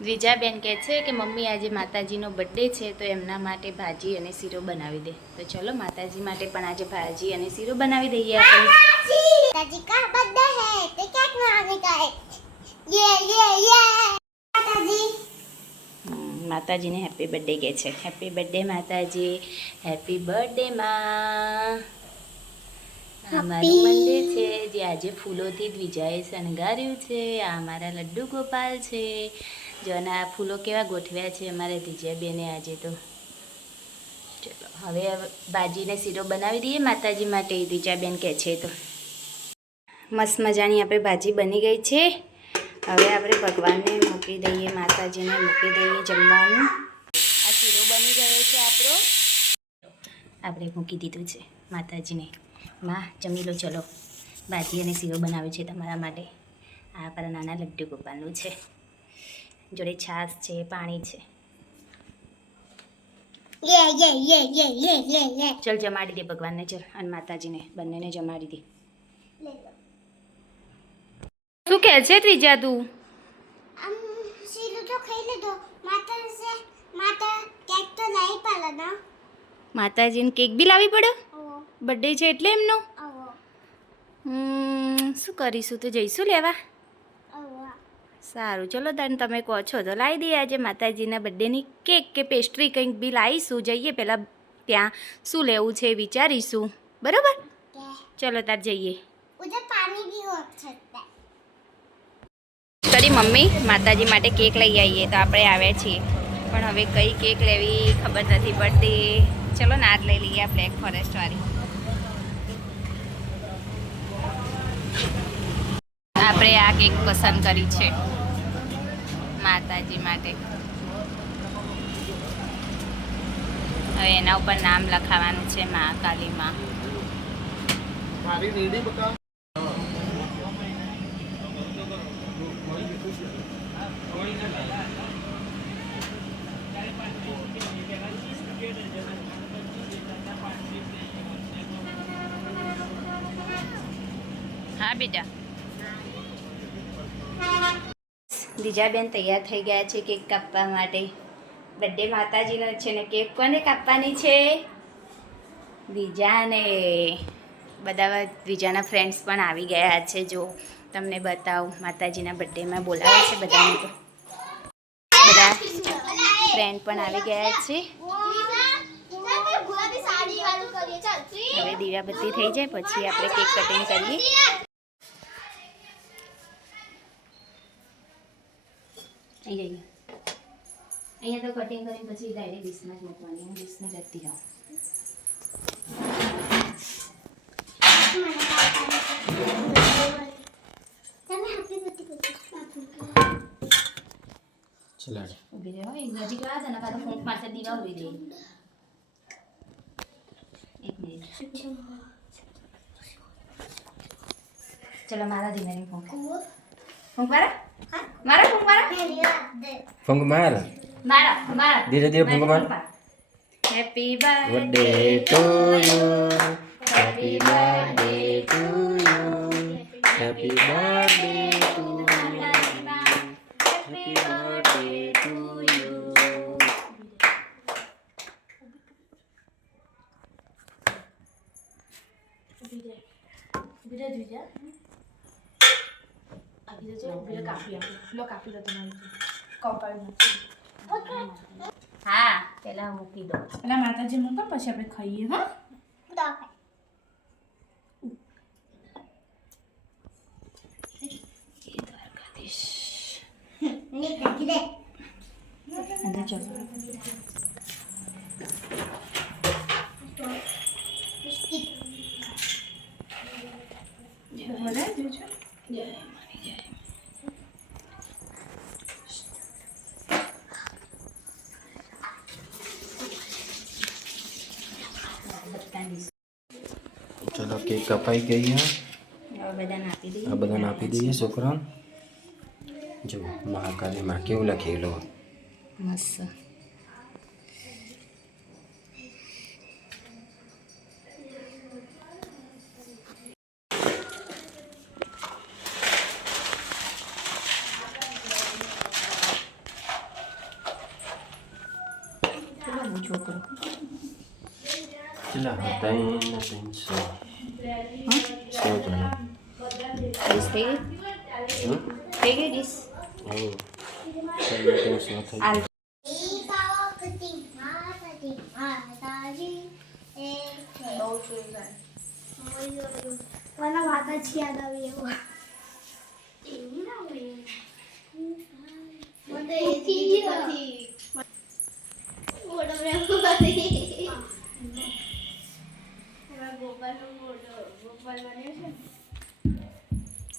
દ્વિજાબેન કહે છે કે મમ્મી આજે માતાજીનો બર્થડે છે તો એમના માટે ભાજી અને શીરો બનાવી દે. તો ચલો માતાજી માટે પણ આજે ભાજી અને શીરો બનાવી દઈએ આપણે. माताजी का बर्थडे है तो क्या खाने का है ये माताजी માતાજીને હેપી બર્થડે કહે છે. હેપી બર્થડે માતાજી, હેપી બર્થડે માં. અમારું મંદિર છે જે આજે ફૂલોથી દ્વિજાએ શણગાર્યું છે. આ અમારા લડ્ડુ ગોપાલ છે. જો આ ફૂલો કેવા ગોઠવ્યા છે અમારે દ્વિજાબેને આજે તો. ચલો હવે ભાજીને શીરો બનાવી દઈએ માતાજી માટે, દ્વિજાબેન કહે છે તો. મસ્ત મજાની આપણે ભાજી બની ગઈ છે. હવે આપણે ભગવાનને મૂકી દઈએ, માતાજીને મૂકી દઈએ જમવાનું. આ શીરો બની ગયો છે આપણો. આપણે મૂકી દીધું છે માતાજીને. માં જમી લો ચલો. ભાજી અને શીરો બનાવ્યું છે તમારા માટે. આ આપણા નાના લડ્ડુ ગોપાલનું છે. જોડે છાશ છે, પાણી છે. ये ચલ જમાડી દે ભગવાનને, ચલ અને માતાજીને બંનેને જમાડી દે. શું કહે છે ત્રીજા તું? हम सीलू तो खाई ले दो माता केक तो लाई पाला ना માતાજીને કેક બી લાવી પડ્યો? ओ બર્થડે છે એટલે એમનો. ओ શું કરીશું તો જઈશું લેવા. ओ સારું ચલો તાને તમે કહો છો તો લાવી દઈએ આજે માતાજીના બર્થડેની કેક કે પેસ્ટ્રી કંઈક બી લાવીશું. જઈએ પહેલાં ત્યાં શું લેવું છે એ વિચારીશું. બરાબર ચલો તાર જઈએ. उधर पानी भी हो सकता है. કરી મમ્મી માતાજી માટે કેક લઈ આવીએ તો આપણે આવ્યા છીએ, પણ હવે કઈ કેક લેવી ખબર નથી પડતી. ચલો ને આ જ લઈ લઈએ આ બ્લેક ફોરેસ્ટ વાળી. આપણે આ કેક પસંદ કરી છે માતાજી માટે. હવે એના ઉપર નામ લખાવાનું છે મહાકાલી માં. હા બેટા. દ્વિજાબેન તૈયાર થઈ ગયા છે કેક કાપવા માટે. બર્થડે માતાજીનો છે ને કેક કોને કાપવાની છે? દ્વિજાને. બધા દ્વિજાના ફ્રેન્ડ્સ પણ આવી ગયા છે. જો તમને બતાવું, માતાજીના બર્થડેમાં બોલાવે છે બધાને. તો બધા ફ્રેન્ડ પણ આવી ગયા છે. હવે દીવાબત્તી થઈ જાય પછી આપણે કેક કટિંગ કરીએ. અહીંયા તો કટિંગ કરીને પછી ડાયરેક્ટ ડીશમાં જ મૂકવાની. હું ડીશને લેતી જાઉં. चलो ઊભી રહે નજીક લાવ તને પાછો ફોન મારશે દીવા ઉડી દે. એક મિનિટ. ચલો મારા દીનાની ફોન ફોન મારા મારા ફોન મારા ફંગ માર મારા ધીરે ધીરે ફંગ માર. Happy birthday birthday to you, happy birthday to you, happy birthday to you, happy birthday to you. હા પેલા મૂકી દો. પેલા માતાજી મૂકો પછી આપણે ખાઈએ. હા અંદર ચલો. ચલો કેક કપાઈ ગઈ હે. હવે બધાને આપી દઈએ. આ બધાને આપી દઈએ છોકરાને. જો મહાકાલી માં કેવું લખેલું. મસ્ત. મારો છોકરો. કેટલા હતા? 300. 100 જણા. ડીશ થઈ ગઈ? હમ? થઈ ગઈ ડીશ? હમ. 300 થઈ હાલ. મને વાત જ યાદ આવી એવું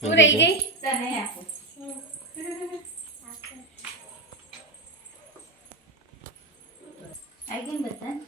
તું રહી ગઈ? તને આપું. આવી ગઈ ને બધા?